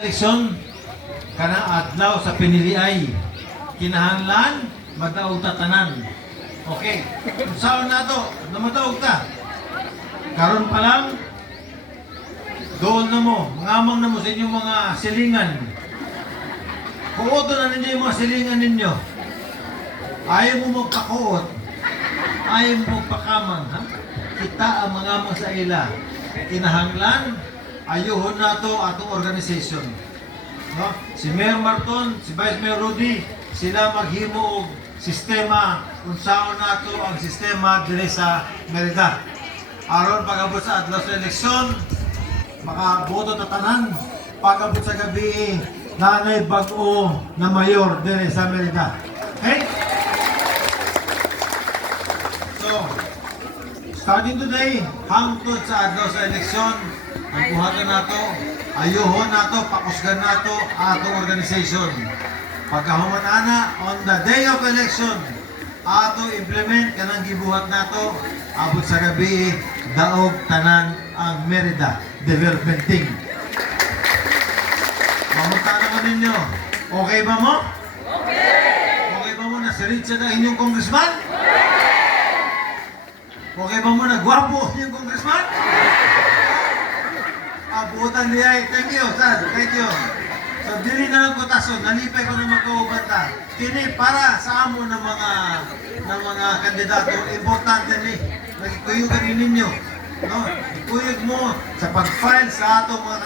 Eleksyon kana adlaw sa piniliay kinahanglan madaog ta tanan. Okay. Unsaon nato namadaog ta? Karon pa lang doon na mo, ngamang na mo sa inyong mga silingan. Kuoto na ninyo yung mga silingan ninyo. Ayaw mo magpakuot. Ayaw mo magpakamang. Ha? Kita ang mga sa ila. Kinahanglan ayuhon nato atong organization. No? Si Mayor Marton, si Vice Mayor Rudy, sila maghimo og sistema unsaon nato ang sistema diri sa Merida. Aron pag-abot sa adlaw sa eleksyon, makaboto ta tanan. Pag-abot sa gabi, nanay bag-o na mayor diri sa Merida. Okay? So, starting today, hangtod sa adlaw sa eleksyon, magbuhatan nato, ayuhon nato, pakusgan nato atong organization. Pagkahuman ana, on the day of election, ato implement kanang gibuhat nato, abot sa gabi, daog tanan ang Merida Development Team. Mamunta naman ninyo. Okay ba mo? Okay! Okay ba mo na si Richard ang inyong congressman? Okay ba mo na gwapo yung congressman? Abutan niya. Thank you, sir. Thank you. So, dili na lang ko tason. Nalipay ko na magkaubata. Kini para sa amo ng mga kandidato. Importante ni. Nagkuyugan ninyo. No? Ikuyog mo sa pag-file sa atong mga